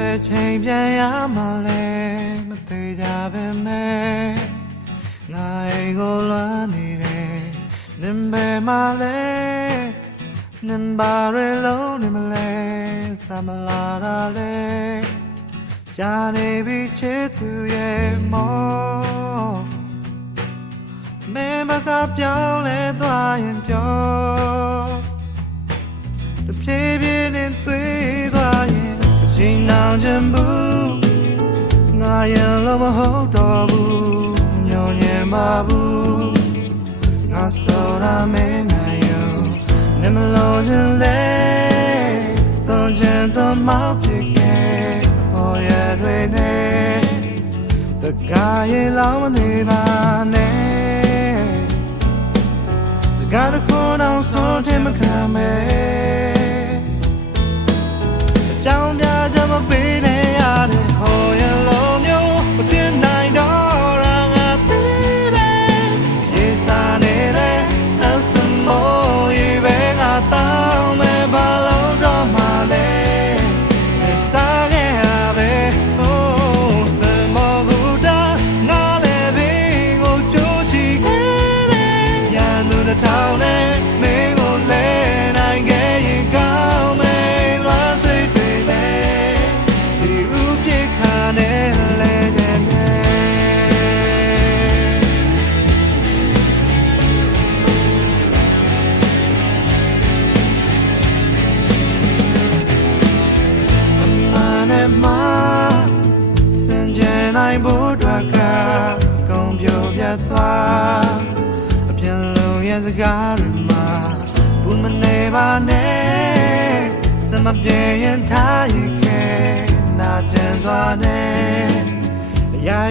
ပဲချိန်ပြန်ရမှလဲမသေးကြပဲမဲ့ငါအိမ်ကိုလွမ်းနေတယ်နင်ပဲမလဲနင်ဘာရဲလုံးနေမလဲစမလာတာလဲကြာနေပြီချစ်သူရဲ့မောမဲမကပြောင်းလဲသွားရင်ပြောတဖြည်းဖြည်းနဲ့သွေးသွားရင်အချိန်နောင်ချင်ဘူးငါရင်လို့မဟုတ်တော့ဘူးညွန်ညင်ပါဘူးငါစောရမဲနိုင်ယူနမလို့ချင်လဲသွန်ချင်သွန်မောက်ဖြစ်ခဲ့ပေါ်ရတွေနဲ့တကားရေလောင်းနေပါနဲ့Got a phone on so Tim Kame Down there, I'm a baby, I didn't hold you alone, you, but then I don't run a baby. Yes, I need it, and some more, you beg a down, me balloon on my leg. Yes, I have it, oh, some more good, not living, oh, Georgie, yeah, do the town. I bought a car, come your yatha. A piano as a garden, put my name on it. Some of the entire cake, not just one. Yeah,